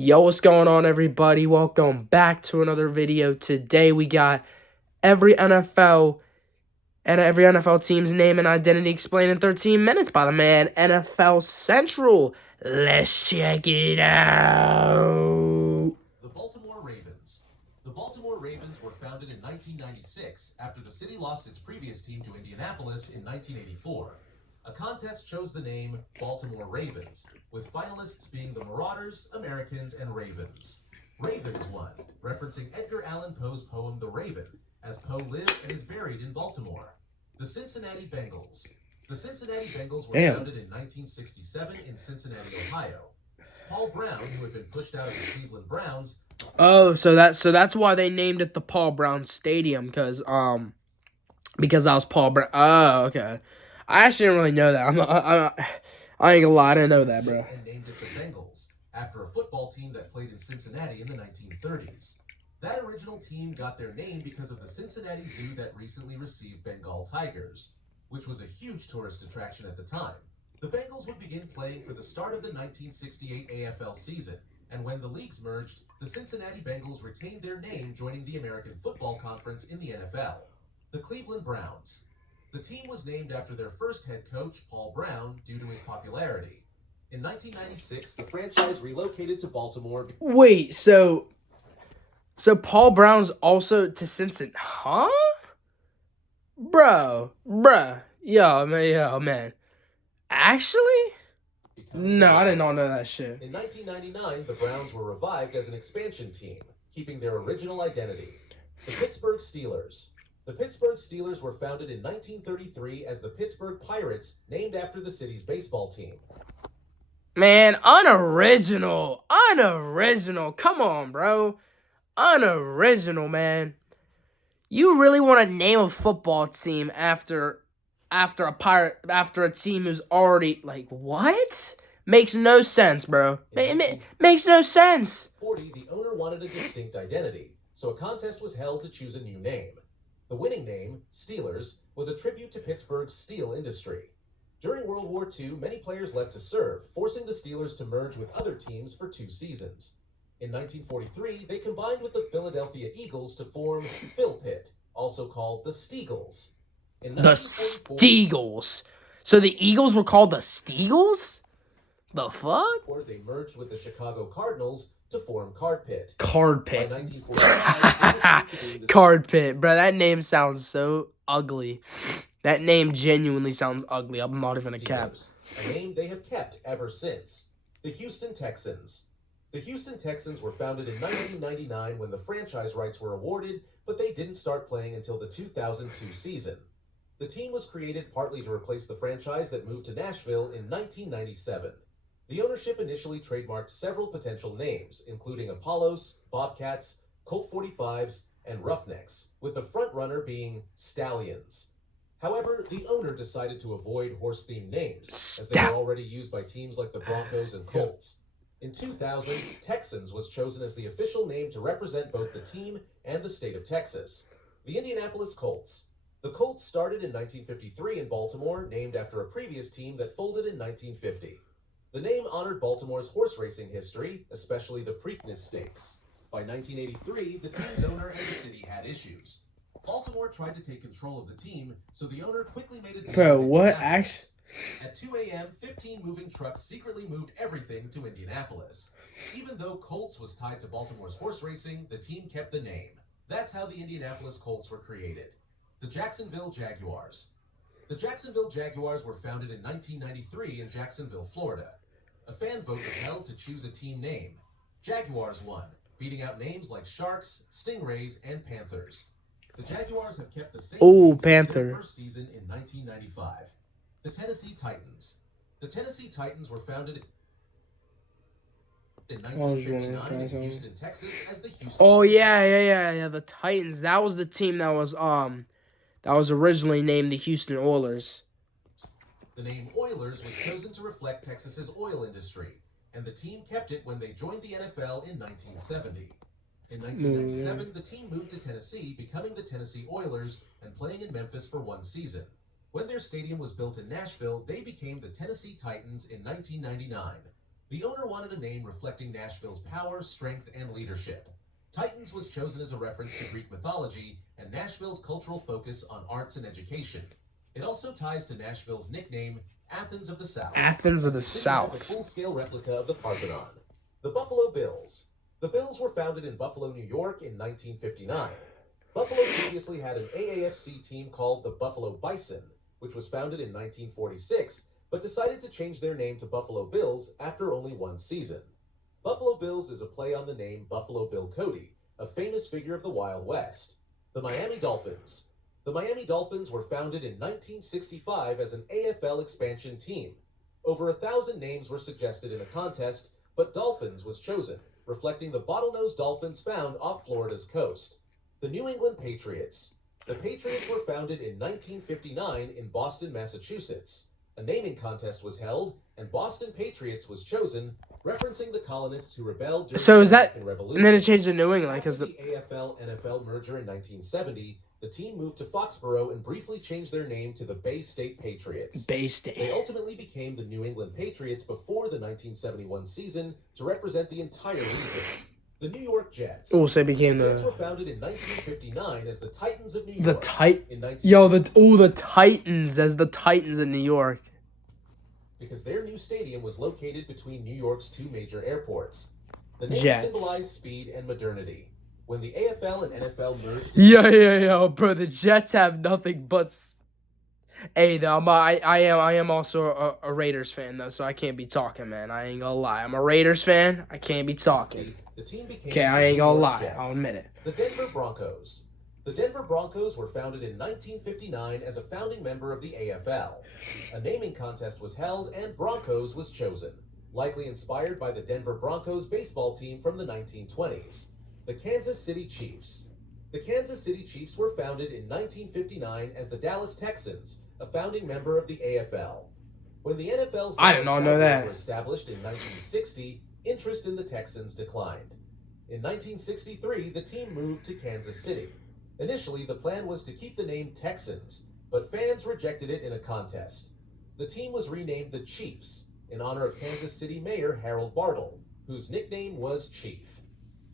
Yo, what's going on, everybody? Welcome back to another video. Today we got every NFL team's name and identity explained in 13 minutes by the man NFL Central. Let's check it out. The Baltimore Ravens. The Baltimore Ravens were founded in 1996 after the city lost its previous team to Indianapolis in 1984. A contest chose the name Baltimore Ravens, with finalists being the Marauders, Americans, and Ravens. Ravens won, referencing Edgar Allan Poe's poem The Raven, as Poe lived and is buried in Baltimore. The Cincinnati Bengals. The Cincinnati Bengals were founded in 1967 in Cincinnati, Ohio. Paul Brown, who had been pushed out of the Cleveland Browns. Oh, so that's why they named it the Paul Brown Stadium, because that was Paul Brown. Oh, okay. I actually didn't really know that. I ain't gonna lie, I didn't know that, bro. And named it the Bengals, after a football team that played in Cincinnati in the 1930s. That original team got their name because of the Cincinnati Zoo that recently received Bengal tigers, which was a huge tourist attraction at the time. The Bengals would begin playing for the start of the 1968 AFL season, and when the leagues merged, the Cincinnati Bengals retained their name, joining the American Football Conference in the NFL. The Cleveland Browns. The team was named after their first head coach, Paul Brown, due to his popularity. In 1996, the franchise relocated to Baltimore. Wait, so Paul Brown's also to Cincinnati? Huh? Bruh. Yo, man. Actually? No, I did not know that shit. In 1999, the Browns were revived as an expansion team, keeping their original identity. The Pittsburgh Steelers. The Pittsburgh Steelers were founded in 1933 as the Pittsburgh Pirates, named after the city's baseball team. Man, unoriginal. Come on, bro. Unoriginal, man. You really want to name a football team after a team who's already, like, what? Makes no sense, bro. Makes no sense. The owner wanted a distinct identity, so a contest was held to choose a new name. The winning name, Steelers, was a tribute to Pittsburgh's steel industry. During World War II, many players left to serve, forcing the Steelers to merge with other teams for 2 seasons. In 1943, they combined with the Philadelphia Eagles to form Phil-Pitt, also called the Steagles. The Steagles. So the Eagles were called the Steagles? The fuck? Or they merged with the Chicago Cardinals to form Card-Pitt. Card-Pitt. By 1945, Card-Pitt, bro. That name sounds so ugly. That name genuinely sounds ugly. I'm not even a cap. A name they have kept ever since. The Houston Texans. The Houston Texans were founded in 1999 when the franchise rights were awarded, but they didn't start playing until the 2002 season. The team was created partly to replace the franchise that moved to Nashville in 1997. The ownership initially trademarked several potential names, including Apollos, Bobcats, Colt 45s, and Roughnecks, with the front-runner being Stallions. However, the owner decided to avoid horse-themed names, as they were already used by teams like the Broncos and Colts. In 2000, Texans was chosen as the official name to represent both the team and the state of Texas. The Indianapolis Colts. The Colts started in 1953 in Baltimore, named after a previous team that folded in 1950. The name honored Baltimore's horse racing history, especially the Preakness Stakes. By 1983, the team's owner and the city had issues. Baltimore tried to take control of the team, so the owner quickly made a deal. Bro, what actually? At 2 a.m., 15 moving trucks secretly moved everything to Indianapolis. Even though Colts was tied to Baltimore's horse racing, the team kept the name. That's how the Indianapolis Colts were created. The Jacksonville Jaguars. The Jacksonville Jaguars were founded in 1993 in Jacksonville, Florida. A fan vote was held to choose a team name. Jaguars won, beating out names like Sharks, Stingrays, and Panthers. The Jaguars have kept the same name since their first season in 1995. The Tennessee Titans. The Tennessee Titans were founded in 1959 in Houston, Texas as the Houston. Oh yeah. The Titans. That was the team that was originally named the Houston Oilers. The name Oilers was chosen to reflect Texas's oil industry, and the team kept it when they joined the NFL in 1970. In 1997, the team moved to Tennessee, becoming the Tennessee Oilers and playing in Memphis for 1 season. When their stadium was built in Nashville, they became the Tennessee Titans in 1999. The owner wanted a name reflecting Nashville's power, strength, and leadership. Titans was chosen as a reference to Greek mythology and Nashville's cultural focus on arts and education. It also ties to Nashville's nickname, Athens of the South. Athens of the The city has a South. full-scale replica of the Parthenon. The Buffalo Bills. The Bills were founded in Buffalo, New York in 1959. Buffalo previously had an AAFC team called the Buffalo Bison, which was founded in 1946, but decided to change their name to Buffalo Bills after only one season. Buffalo Bills is a play on the name Buffalo Bill Cody, a famous figure of the Wild West. The Miami Dolphins. The Miami Dolphins were founded in 1965 as an AFL expansion team. Over 1,000 names were suggested in a contest, but Dolphins was chosen, reflecting the bottlenose dolphins found off Florida's coast. The New England Patriots. The Patriots were founded in 1959 in Boston, Massachusetts. A naming contest was held, and Boston Patriots was chosen, referencing the colonists who rebelled during So the is that, American Revolution. and then it changed to New England After because the AFL-NFL merger in 1970, the team moved to Foxborough and briefly changed their name to the Bay State Patriots. Bay They State. ultimately became the New England Patriots before the 1971 season to represent the entire region. The New York Jets. Also became The Jets were the founded in 1959 as the Titans of New the York. In the Titans as the Titans in New York. because their new stadium was located between New York's two major airports. The name Jets. symbolized speed and modernity. When the AFL and NFL merged, Yo, bro. The Jets have nothing but. Hey, though, I am also a Raiders fan though, so I can't be talking, man. I ain't gonna lie. I'm a Raiders fan. I can't be talking. the team became Okay, I the ain't New gonna York lie. Jets. I'll admit it. The Denver Broncos. The Denver Broncos were founded in 1959 as a founding member of the AFL. A naming contest was held and Broncos was chosen, likely inspired by the Denver Broncos baseball team from the 1920s. The Kansas City Chiefs. The Kansas City Chiefs were founded in 1959 as the Dallas Texans, a founding member of the AFL. When the NFL's I did Dallas not know Cowboys that. were established in 1960, interest in the Texans declined. In 1963, the team moved to Kansas City. Initially, the plan was to keep the name Texans, but fans rejected it in a contest. The team was renamed the Chiefs in honor of Kansas City Mayor Harold Bartle, whose nickname was Chief.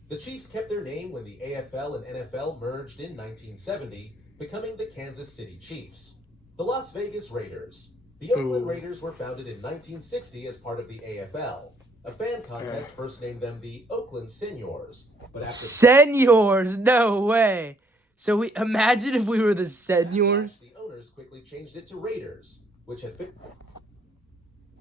The Chiefs kept their name when the AFL and NFL merged in 1970, becoming the Kansas City Chiefs. The Las Vegas Raiders. The Oakland Ooh. Raiders were founded in 1960 as part of the AFL. A fan contest first named them the Oakland Seniors, but after Seniors, no way. So we imagine if we were the Seniors. the owners quickly changed it to Raiders, which had fit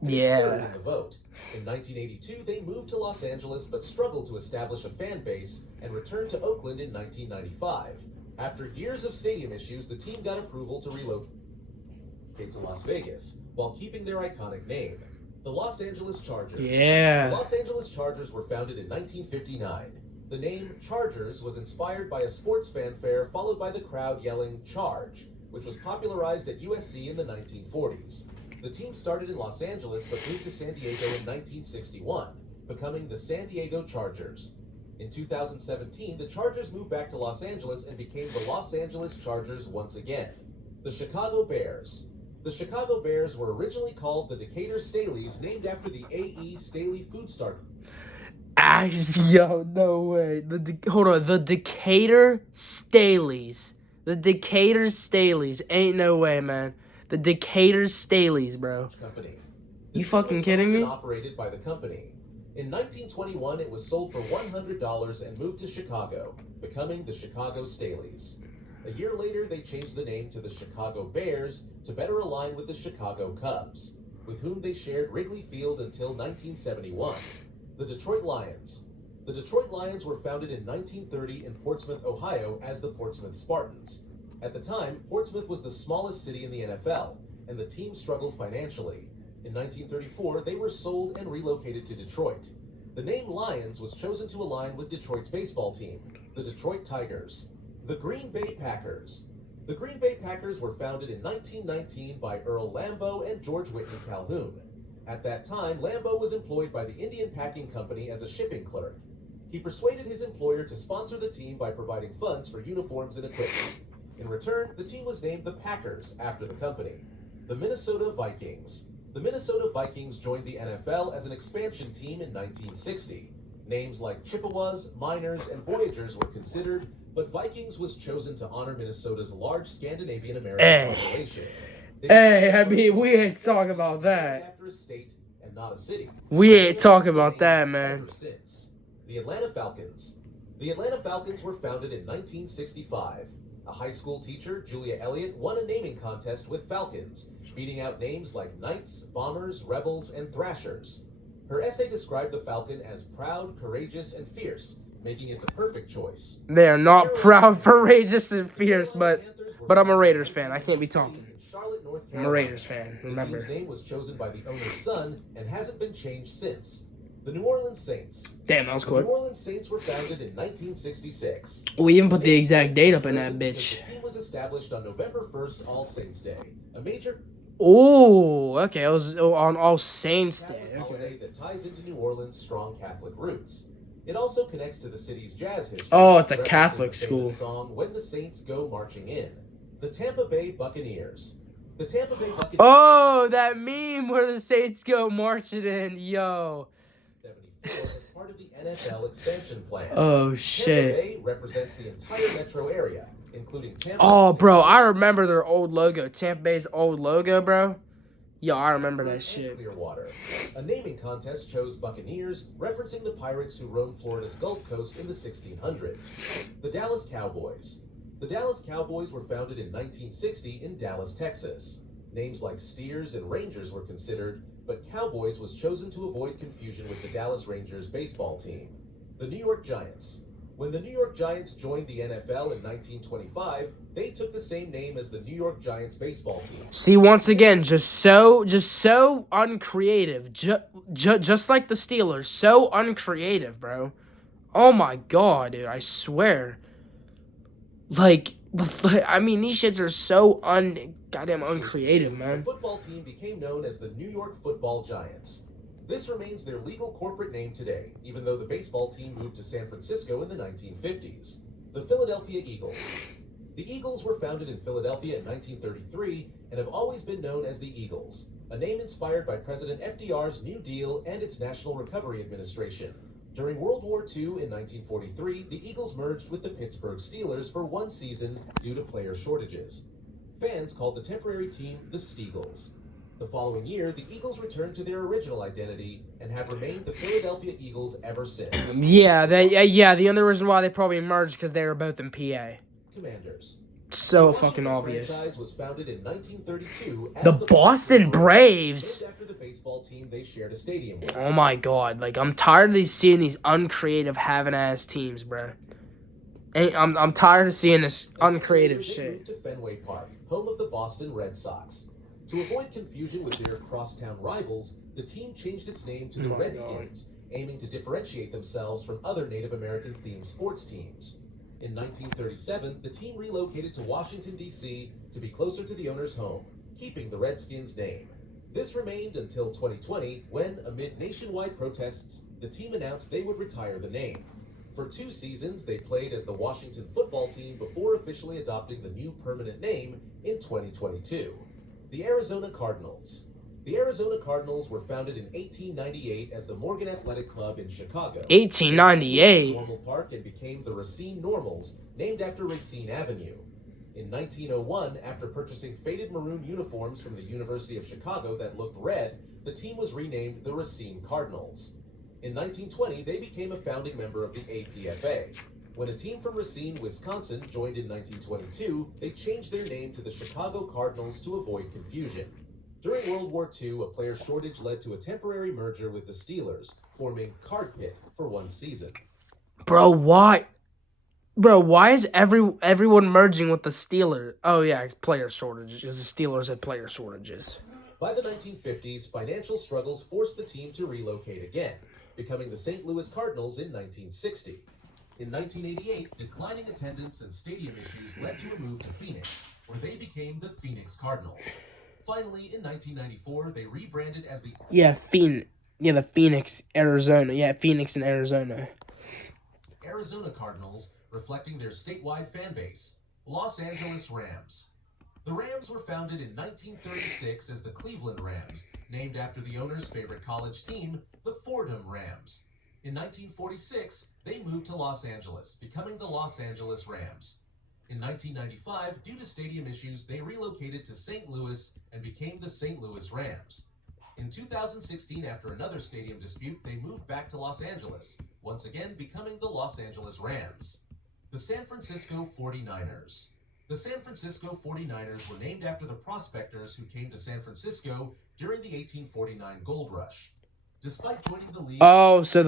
Yeah. third in the vote. In 1982, they moved to Los Angeles but struggled to establish a fan base and returned to Oakland in 1995. After years of stadium issues, the team got approval to relocate to Las Vegas while keeping their iconic name, the Los Angeles Chargers. Yeah. The Los Angeles Chargers were founded in 1959. The name Chargers was inspired by a sports fanfare followed by the crowd yelling "Charge," which was popularized at USC in the 1940s. The team started in Los Angeles but moved to San Diego in 1961, becoming the San Diego Chargers. In 2017, the Chargers moved back to Los Angeles and became the Los Angeles Chargers once again. The Chicago Bears. The Chicago Bears were originally called the Decatur Staleys, named after the A.E. Staley food start. Actually, yo, no way. Hold on, the Decatur Staleys. The Decatur Staleys. Ain't no way, man. The Decatur Staleys, bro. Company. You team fucking was kidding owned me? and operated by the company. In 1921, it was sold for $100 and moved to Chicago, becoming the Chicago Staleys. A year later, they changed the name to the Chicago Bears to better align with the Chicago Cubs, with whom they shared Wrigley Field until 1971. The Detroit Lions. The Detroit Lions were founded in 1930 in Portsmouth, Ohio as the Portsmouth Spartans. At the time, Portsmouth was the smallest city in the NFL, and the team struggled financially. In 1934, they were sold and relocated to Detroit. The name Lions was chosen to align with Detroit's baseball team, the Detroit Tigers. The Green Bay Packers. The Green Bay Packers were founded in 1919 by Earl Lambeau and George Whitney Calhoun. At that time, Lambeau was employed by the Indian Packing Company as a shipping clerk. He persuaded his employer to sponsor the team by providing funds for uniforms and equipment. In return, the team was named the Packers after the company. The Minnesota Vikings. The Minnesota Vikings joined the NFL as an expansion team in 1960. Names like Chippewas, Miners, and Voyagers were considered, but Vikings was chosen to honor Minnesota's large Scandinavian American population. We ain't talking about that. After a state and not a city. We ain't talking about that, man. Ever since. The Atlanta Falcons. The Atlanta Falcons were founded in 1965. A high school teacher, Julia Elliott, won a naming contest with Falcons, beating out names like Knights, Bombers, Rebels, and Thrashers. Her essay described the Falcon as proud, courageous, and fierce, making it the perfect choice. They are not proud, courageous, and fierce, but I'm a Raiders fan. I can't be talking. I'm a Raiders fan, remember. The team's name was chosen by the owner's son and hasn't been changed since. The New Orleans Saints. Damn, that was The quick. New Orleans Saints were founded in 1966. We even put the exact date up in that bitch. The team was established on November 1st, All Saints Day, a major Oh, okay. It was on All Saints Day. Catholic holiday Okay. that ties into New Orleans' strong Catholic roots. It also connects to the city's jazz history. Oh, it's a referencing Catholic the famous school. song "When the Saints Go Marching In." The Tampa Bay Buccaneers. The Tampa Bay Buccaneers. Oh, that meme where the Saints go marching in, yo. 74 as part of the NFL expansion plan. Oh Tampa shit. Bay represents the entire metro area, including Tampa. Oh, bro, I remember their old logo. Tampa Bay's old logo, bro. Yo, I remember that and shit. Clearwater. A naming contest chose Buccaneers, referencing the pirates who roamed Florida's Gulf Coast in the 1600s. The Dallas Cowboys. The Dallas Cowboys were founded in 1960 in Dallas, Texas. Names like Steers and Rangers were considered, but Cowboys was chosen to avoid confusion with the Dallas Rangers baseball team. The New York Giants. When the New York Giants joined the NFL in 1925, they took the same name as the New York Giants baseball team. See, once again, just so uncreative. Just like the Steelers, so uncreative, bro. Oh my god, dude, I swear. Like, I mean, these shits are so goddamn uncreative, The man. football team became known as the New York Football Giants. This remains their legal corporate name today, even though the baseball team moved to San Francisco in the 1950s. The Philadelphia Eagles. The Eagles were founded in Philadelphia in 1933 and have always been known as the Eagles, a name inspired by President FDR's New Deal and its National Recovery Administration. During World War II in 1943, the Eagles merged with the Pittsburgh Steelers for one season due to player shortages. Fans called the temporary team the Steagles. The following year, the Eagles returned to their original identity and have remained the Philadelphia Eagles ever since. Yeah, the only reason why they probably merged because they were both in PA. Commanders. So The fucking Washington obvious. franchise was founded in 1932 as The Boston Braves. named after the baseball team they shared a stadium with. Oh my god, like I'm tired of seeing these uncreative having ass teams, bro. And I'm tired of seeing this uncreative They shit. moved to Fenway Park, home of the Boston Red Sox. To avoid confusion with their crosstown rivals, the team changed its name to the Oh my Redskins, aiming to differentiate themselves from other Native American-themed sports teams. In 1937, the team relocated to Washington, D.C. to be closer to the owner's home, keeping the Redskins name. This remained until 2020, when, amid nationwide protests, the team announced they would retire the name. For 2 seasons, they played as the Washington football team before officially adopting the new permanent name in 2022. The Arizona Cardinals. The Arizona Cardinals were founded in 1898 as the Morgan Athletic Club in Chicago. 1898. Normal Park and became the Racine Normals, named after Racine Avenue. In 1901, after purchasing faded maroon uniforms from the University of Chicago that looked red, the team was renamed the Racine Cardinals. In 1920, they became a founding member of the APFA. When a team from Racine, Wisconsin joined in 1922, they changed their name to the Chicago Cardinals to avoid confusion. During World War II, a player shortage led to a temporary merger with the Steelers, forming Card Pit for one season. Bro, why? Bro, why is everyone merging with the Steelers? Oh yeah, it's player shortages. Because the Steelers had player shortages. By the 1950s, financial struggles forced the team to relocate again, becoming the St. Louis Cardinals in 1960. In 1988, declining attendance and stadium issues led to a move to Phoenix, where they became the Phoenix Cardinals. Finally, in 1994, they rebranded as the The Phoenix, Arizona. Yeah, Phoenix and Arizona. Arizona Cardinals, reflecting their statewide fan base. Los Angeles Rams. The Rams were founded in 1936 as the Cleveland Rams, named after the owner's favorite college team, the Fordham Rams. In 1946, they moved to Los Angeles, becoming the Los Angeles Rams. In 1995, due to stadium issues, they relocated to St. Louis and became the St. Louis Rams. In 2016, after another stadium dispute, they moved back to Los Angeles, once again becoming the Los Angeles Rams. The San Francisco 49ers. The San Francisco 49ers were named after the prospectors who came to San Francisco during the 1849 Gold Rush. Despite joining the league, So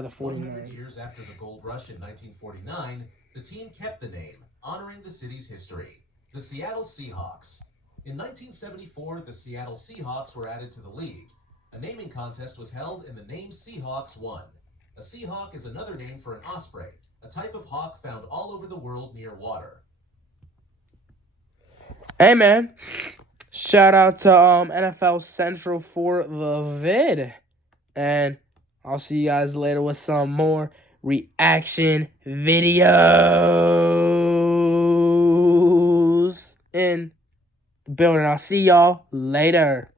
the 100 49. years after the Gold Rush in 1949, the team kept the name, honoring the city's history, the Seattle Seahawks. In 1974, the Seattle Seahawks were added to the league. A naming contest was held and the name Seahawks won. A Seahawk is another name for an osprey, a type of hawk found all over the world near water. Hey, man. Shout out to NFL Central for the vid. And I'll see you guys later with some more reaction videos in the building. I'll see y'all later.